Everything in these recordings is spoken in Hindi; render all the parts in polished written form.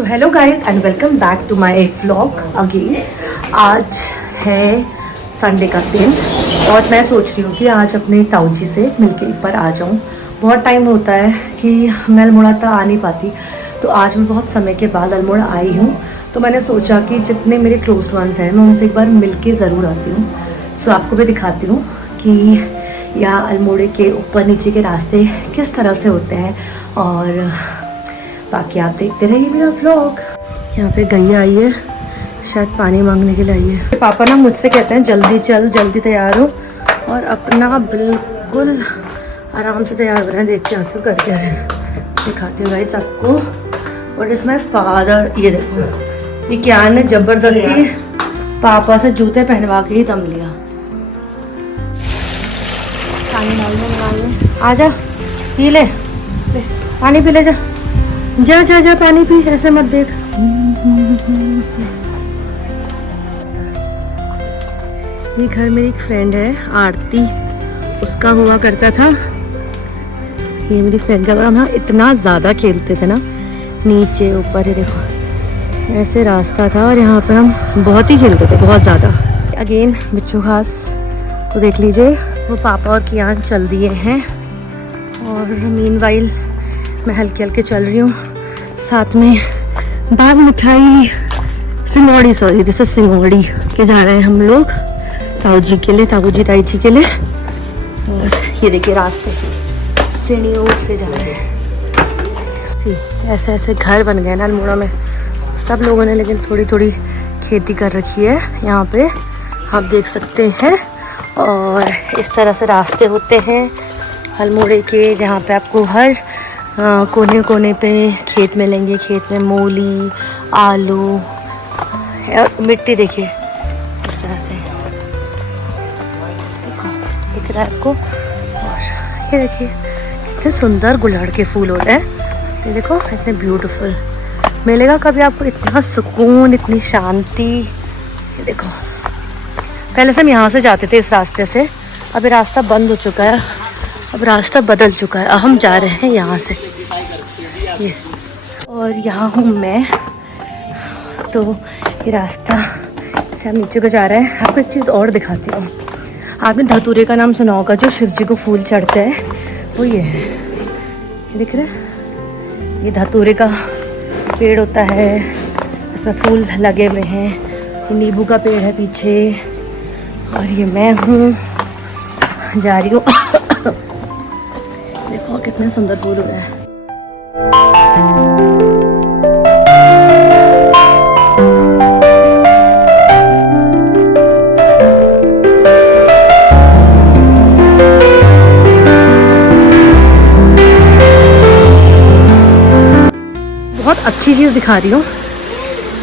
So hello guys and welcome back to my vlog again. आज है संडे का दिन और मैं सोच रही हूँ कि आज अपने ताऊ जी से मिलके एक बार आ जाऊँ। बहुत टाइम होता है कि मैं अल्मोड़ा तक आ नहीं पाती, तो आज मैं बहुत समय के बाद अल्मोड़ा आई हूँ। तो मैंने सोचा कि जितने मेरे क्लोज वंस हैं मैं उनसे एक बार मिल के ज़रूर आती हूँ। सो आपको भी दिखाती हूँ कि यहाँ अल्मोड़े के ऊपर नीचे के रास्ते किस तरह से होते हैं और बाकी आप देखते रहिए मेरा व्लॉग। यहाँ पे गैया आई है, शायद पानी मांगने के लिए आई है। पापा ना मुझसे कहते हैं जल्दी चल, जल्दी तैयार हो, और अपना बिल्कुल आराम से तैयार हो रहे हैं। देख के आती हूँ कर क्या रहे हैं, दिखाती हूँ गाइस आपको। और इस माय फादर, ये देखो ये क्या ने जबरदस्ती पापा से जूते पहनवा के ही दम लिया। पानी डालने आ जा, पी ले पानी, पी ले जा जा जा जा पानी पी, ऐसे मत देख। ये घर मेरी एक फ्रेंड है आरती, उसका हुआ करता था। ये मेरी फ्रेंड का, हम इतना ज़्यादा खेलते थे ना, नीचे ऊपर, ये देखो ऐसे रास्ता था और यहाँ पे हम बहुत ही खेलते थे, बहुत ज़्यादा। अगेन बिच्छू घास तो देख लीजिए, वो पापा और कियान चल दिए हैं और मीनवाइल मैं हल्के हल्के चल रही हूँ। साथ में बाग मिठाई सिंगौड़ी, सॉरी दिस इज सिंगौड़ी के जा रहे हैं हम लोग ताऊ जी के लिए, ताऊ जी ताई जी के लिए। और ये देखिए रास्ते सीढ़ियों से जा रहे हैं। ऐसे ऐसे घर बन गए ना अल्मोड़ा में सब लोगों ने, लेकिन थोड़ी थोड़ी खेती कर रखी है यहाँ पे, आप देख सकते हैं। और इस तरह से रास्ते होते हैं अल्मोड़े के, जहाँ पे आपको हर कोने कोने पे खेत मिलेंगे। खेत में मूली, आलू और मिट्टी देखिए इस तरह से, देखो दिख रहा है आपको। और ये देखिए इतने सुंदर गुड़हल के फूल हो रहे हैं, ये देखो इतने ब्यूटीफुल। मिलेगा कभी आपको इतना सुकून, इतनी शांति। ये देखो पहले से हम यहाँ से जाते थे इस रास्ते से, अभी रास्ता बंद हो चुका है, अब रास्ता बदल चुका है। अब हम जा रहे हैं यहाँ से, ये और यहाँ हूँ मैं। तो ये रास्ता से हम नीचे को जा रहे हैं। आपको एक चीज़ और दिखाती हूँ, आपने धतूरे का नाम सुना होगा, जो शिव जी को फूल चढ़ते हैं, वो ये है, ये दिख रहा है, ये धतूरे का पेड़ होता है, इसमें फूल लगे हुए हैं। ये नींबू का पेड़ है पीछे, और ये मैं हूँ, जा रही हूँ। देखो कितने सुंदर फूल हो रहे हैं। बहुत अच्छी चीज़ दिखा रही हूँ,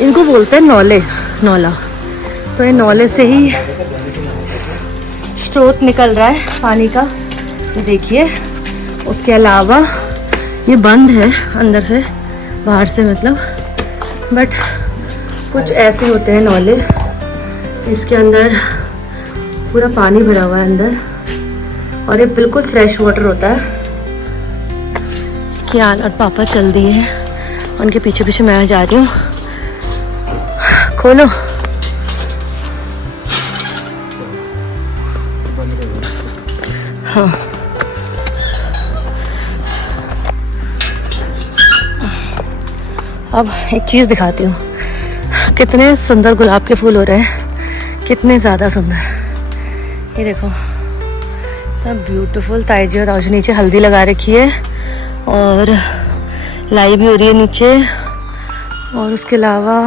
इनको बोलते हैं नौले, नौला। तो ये नौले से ही स्रोत निकल रहा है पानी का, ये देखिए। उसके अलावा ये बंद है अंदर से, बाहर से मतलब, बट कुछ ऐसे होते हैं नौले, इसके अंदर पूरा पानी भरा हुआ है अंदर, और ये बिल्कुल फ्रेश वाटर होता है। कियान और पापा चल दिए हैं, उनके पीछे पीछे मैं जा रही हूँ। खोलो, हाँ अब एक चीज़ दिखाती हूँ, कितने सुंदर गुलाब के फूल हो रहे हैं, कितने ज़्यादा सुंदर। ये देखो इतना ब्यूटीफुल। ताई जी और ताऊ जी नीचे हल्दी लगा रखी है और लाई भी हो रही है नीचे। और उसके अलावा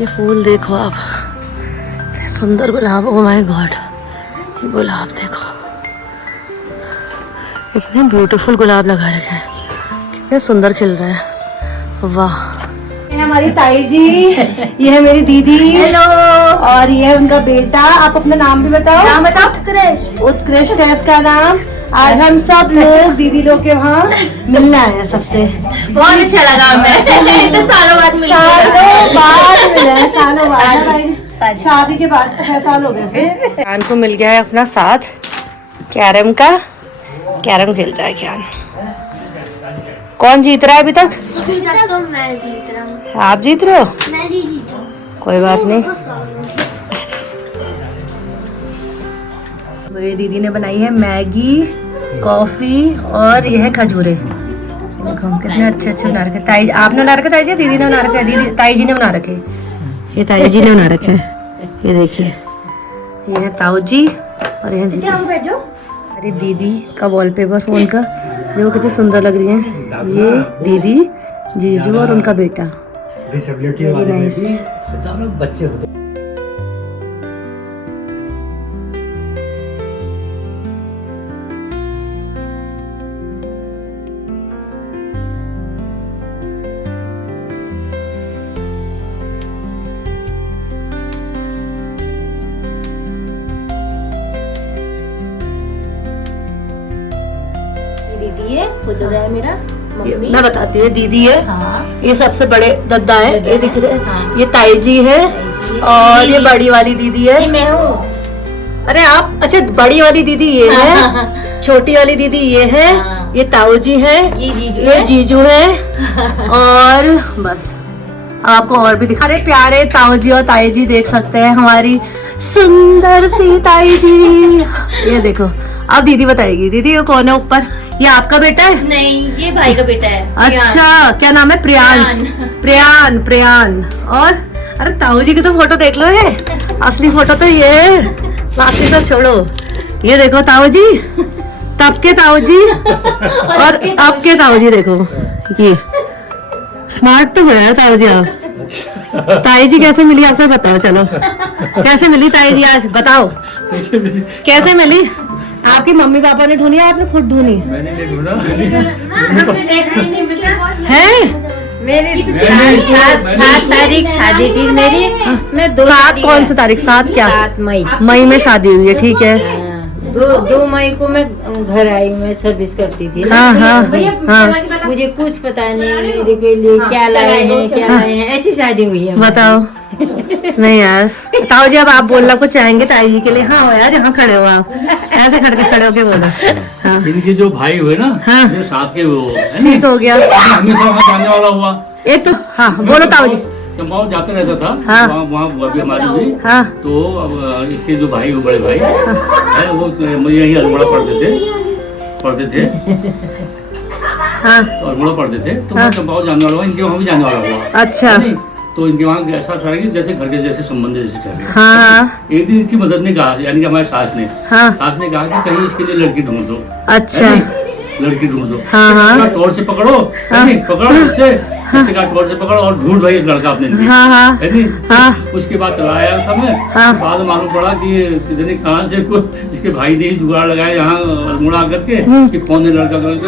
ये फूल देखो आप, इतने सुंदर गुलाब, ओ माय गॉड, ये गुलाब देखो, इतने ब्यूटीफुल गुलाब लगा रखे हैं, कितने सुंदर खिल रहे हैं, वाह। ये है हमारी ताई जी, ये है मेरी दीदी, हेलो, और ये है उनका बेटा। आप अपना नाम भी बताओ। नाम बताओ। उत्कृष्ट। उत्कृष्ट है इसका नाम। आज हम सब लोग दीदी लोग के वहाँ मिलना है सबसे, बहुत अच्छा लगा हमें। इतने सालों बाद मिले, सालों बाद, शादी के बाद 6 साल हो गए। फिर ज्ञान को मिल गया है अपना साथ कैरम का, कैरम खेल रहा है ज्ञान। कौन जीत रहा है अभी तक? अभी तक तो मैं जीत रहा हूँ। आप जीत रहे हो? मैं नहीं जीता हूँ। कोई बात नहीं। तो ये दीदी ने बनाई है मैगी, कॉफी और ये है खजूरे। देखो कितने अच्छे अच्छे बना रखे। ताई आपने बना रखे, ताई जी दीदी ने बना रखे, दीदी ताई जी ने बना रखे, ये ताई जी ने बना रखे हैं। ये देखिए, ये है ताऊ जी और ये है दीदी। अरे दीदी का वॉलपेपर फोन का देखो कितनी सुंदर लग रही है। ये दीदी, जीजू और उनका बेटा। डिसेबिलिटी वाले में भी हजारों बच्चे होते हैं। दीदी है, खुद है मेरा मम्मी। मैं बताती हूँ, ये दीदी है, हाँ, ये सबसे बड़े दद्दा है, ये दिख रहे हैं, हाँ। ये ताई जी है और ये बड़ी वाली दीदी है। ये मैं हूँ। अरे आप, अच्छा बड़ी वाली दीदी ये है, छोटी वाली दीदी ये है, हाँ। ये ताऊ जी है, ये जीजू है और बस आपको और भी दिखा रहे प्यारे ताऊ जी और ताई जी देख सकते हैं, हमारी सुंदर सी ताई जी। ये देखो, अब दीदी बताएगी। दीदी ये कौन है ऊपर? ये आपका बेटा है? नहीं, ये भाई का बेटा है। अच्छा, क्या नाम है? प्रियांश। प्रियान, प्रियान। और अरे ताऊ जी की तो फोटो देख लो, है असली फोटो तो ये है, बाकी सब छोड़ो। ये देखो ताऊ जी, तब के ताऊ जी और अब के ताऊ जी। देखो ये स्मार्ट तो है ताऊ जी आप। ताई जी कैसे मिली आपको बताओ, चलो कैसे मिली ताई जी आज बताओ, कैसे मिली? आपके मम्मी पापा ने ढूंढी या आपने खुद ढूंढी? मैंने नहीं ढूंढा। है मेरी 7 तारीख शादी थी मेरी। मैं 7 कौन सी तारीख? 7 क्या? 7 मई। मई में शादी हुई है, ठीक है। 2 मई को मैं घर आई, मैं सर्विस करती थी। हाँ हाँ हाँ, मुझे कुछ पता नहीं मेरे के लिए क्या लाए हैं, क्या लाए हैं, ऐसी शादी हुई है। बताओ। नहीं यार, ताऊ जी अब आप बोलना कुछ चाहेंगे ताई जी के लिए? हाँ यार, यहाँ खड़े हो आप, ऐसे खड़े होके बोलो। हाँ इनके जो भाई हुए ना, हाँ। ये साथ के वो है ठीक हो गया। हमेशा वहाँ जाने वाला हुआ। एक तो हाँ बोलो ताऊ जी। चंपावत जाते रहता था। हाँ। वहाँ बुआ भी हमारी हुई। हाँ तो अब इसके जो भाई हुए, बड़े भाई है, वो मुझे यही अल्मोड़ा पढ़ते थे। हाँ तो अल्मोड़ा पढ़ते थे, तो हाँ। मैं चंपावत जाने वाला हुआ, इनके वहाँ भी जाने वाला हुआ। अच्छा। है नहीं? तो इनके वहाँ ऐसा ठहरा कि जैसे घर के जैसे संबंध जैसे ठहरे। हाँ हाँ एक दिन इसकी मदद ने कहा, यानी कि हमारे सास ने हाँ। कहा कि कहीं इसके लिए लड़की ढूंढ दो। अच्छा। है नहीं? लड़की ढूंढ दो। हाँ, हाँ। इसका टॉर्च से पकड़ो, है नहीं? पकड़ो इससे का टॉर्च से पकड़ो और ढूंढ भाई एक लड़का अपने लिए। हाँ हाँ है नहीं? हाँ। उसके बाद चला आया था मैं। हाँ। बाद में मालूम पड़ा कि इतने कहाँ से इसके भाई ने ही जुगाड़ लगाया यहाँ अल्मोड़ा आकर के कि कौन है लड़का करके।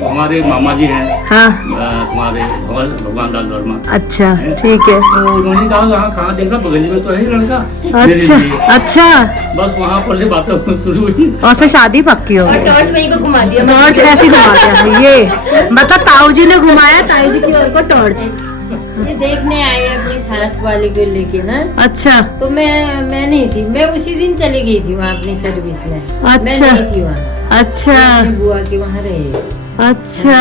तो हमारे मामा जी हैं, हाँ। तुम्हारे भगवान दास वर्मा। अच्छा ठीक है। तो उन्होंने कहा कहाँ देखा, बगल में तो है ही लड़का मेरे अच्छा लिए। अच्छा। बस वहाँ पर से बातें शुरू हुई। और फिर शादी पक्की हो गई। टॉर्च वहीं को घुमा दिया। टॉर्च ऐसी घुमा दिया, ये मतलब ताऊ जी ने घुमाया ताई जी की ओर को टॉर्च। ये देखने आए अपनी साथ वाले को लेके ना। अच्छा तो मैं नहीं थी, मैं उसी दिन चली गई थी वहाँ अपनी सर्विस में। मैं अच्छा। नहीं थी वहाँ, अच्छा अपनी बुआ के वहाँ रहे। अच्छा।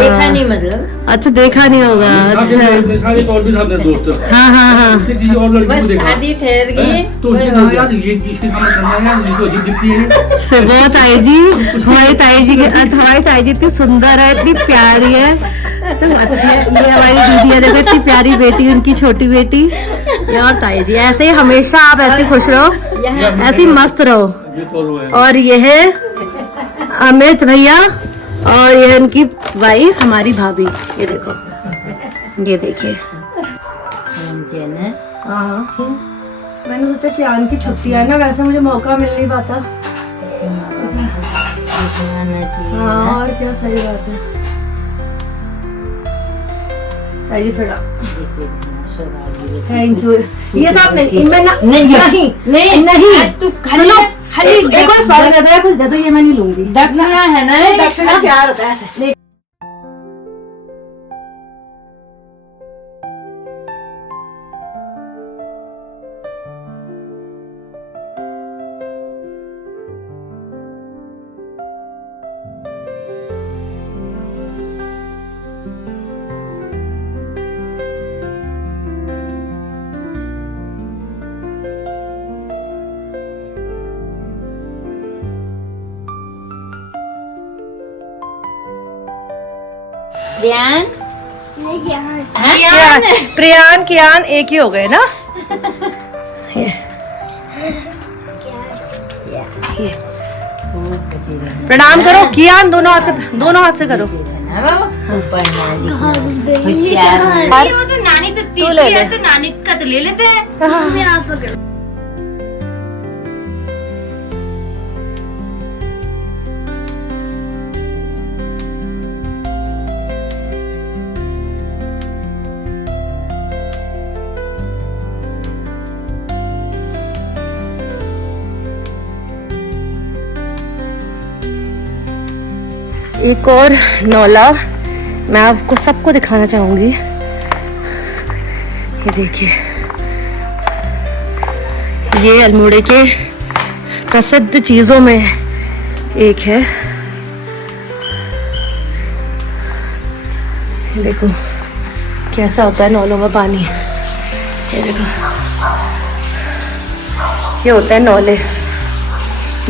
देखा नहीं मतलब। अच्छा देखा नहीं होगा। अच्छा सारे और भी था मेरे दोस्त। हाँ हाँ हाँ। उसने किसी और लड़की को बस देखा। शादी ठहर गई तो उसने बस कहा हो गया। यार ये इसके सामने करना है यार, इसको अजीब दिखती है। से वो ताई जी, हमारी ताई जी के, हमारी ताई जी इतनी सुंदर है, इतनी प्यारी है। तो अच्छी है, ये हमारी दीदी है, देखो इतनी प्यारी बेटी, उनकी छोटी बेटी। ये और ताई जी ऐसे ही हमेशा आप ऐसे खुश रहो, ऐसे ही मस्त रहो। ये तो वो है। और ये है अमित भैया और ये है उनकी वाइफ हमारी भाभी। ये देखो, ये देखिए। समझे ना? हाँ मैंने सोचा कि आन की छुट्टी है ना, वैसे मुझे मौका मिल नहीं पाता। आना चाहिए हाँ ना। और क्या, सही बात है। ताई जी थोड़ा थैंक यू। ये सब नहीं, मैं ना नहीं नहीं नहीं तू सुनो, खाली एक और फल दे दो, कुछ दे दो, ये मैं नहीं लूंगी। दक्षिणा है ना, दक्षिणा प्यार होता है ऐसे। प्रियान प्रियान कियान एक ही हो गए ना। ये प्रणाम करो कियान, दोनों हाथ से करो। ऊपर होशियार वो तो नानी तो तीसरी है तो नानी का तो ले लेते हैं। मैं आप पकड़ो। एक और नौला मैं आपको सबको दिखाना चाहूंगी। ये देखिए, ये अल्मोड़े के प्रसिद्ध चीजों में एक है। ये देखो कैसा होता है नौलों में पानी। ये देखो, ये होता है नौले।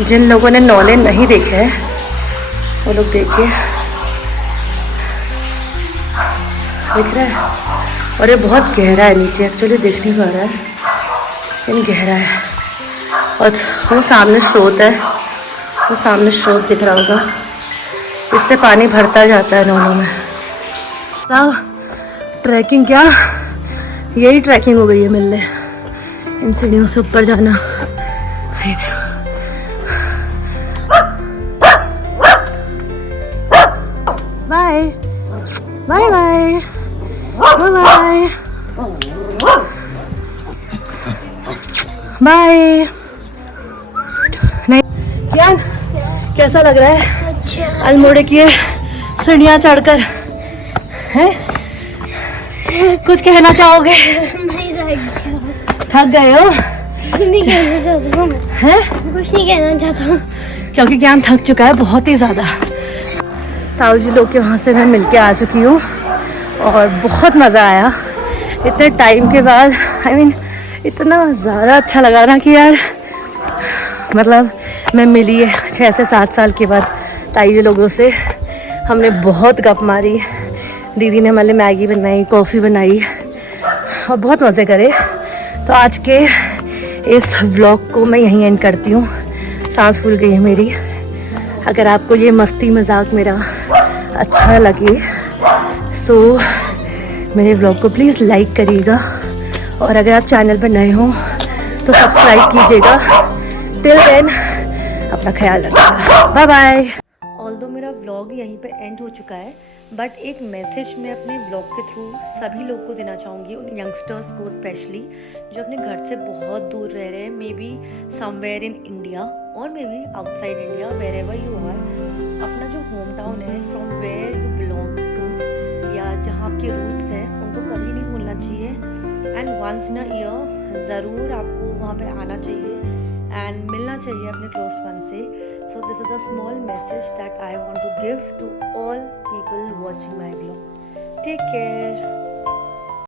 जिन लोगों ने नौले नहीं देखे हैं वो लोग देखिए, दिख रहा है। और ये बहुत गहरा है नीचे, एक्चुअली दिख नहीं पा रहा है लेकिन गहरा है। और वो सामने स्रोत है, वो सामने स्रोत दिख रहा होगा, इससे पानी भरता जाता है नौलों में। सब ट्रैकिंग, क्या यही ट्रैकिंग हो गई है मिलने, इन सीढ़ियों से ऊपर जाना। Bye bye bye bye bye. नहीं क्या, कैसा लग रहा है अल्मोड़े की सीढ़ियाँ चढ़कर? हैं, कुछ कहना चाहोगे? थक गए हो? नहीं कहना चाहता हूँ, हैं? कुछ नहीं कहना चाहता हूँ क्योंकि ज्ञान थक चुका है बहुत ही ज़्यादा। ताऊ जी लोग के वहाँ से मैं मिलके आ चुकी हूँ और बहुत मज़ा आया इतने टाइम के बाद। I mean, इतना ज़्यादा अच्छा लगा ना कि यार, मतलब मैं मिली है 6 से 7 साल के बाद ताई जी लोगों से। हमने बहुत गप मारी, दीदी ने हमारे मैगी बनाई, कॉफ़ी बनाई और बहुत मज़े करे। तो आज के इस व्लॉग को मैं यहीं एंड करती हूँ। सांस फूल गई है मेरी। अगर आपको ये मस्ती मजाक मेरा अच्छा लगे सो मेरे व्लॉग को प्लीज़ लाइक करिएगा, और अगर आप चैनल पर नए हो तो सब्सक्राइब कीजिएगा। टिल देन अपना ख्याल रखिएगा, बाय बाय। ऑल्दो मेरा व्लॉग यहीं पे एंड हो चुका है, बट एक मैसेज मैं अपने व्लॉग के थ्रू सभी लोग को देना चाहूँगी, उन यंगस्टर्स को स्पेशली जो अपने घर से बहुत दूर रह रहे हैं, maybe somewhere in India और maybe outside India, wherever you are. अपना जो होम टाउन है, from where you belong to, या जहाँ आपके रूट्स हैं, उनको कभी नहीं भूलना चाहिए। And once in a year ज़रूर आपको वहाँ पे आना चाहिए एंड मिलना चाहिए अपने क्लोज वन से। So this is a small message that I want to give to all people watching my vlog. Take care.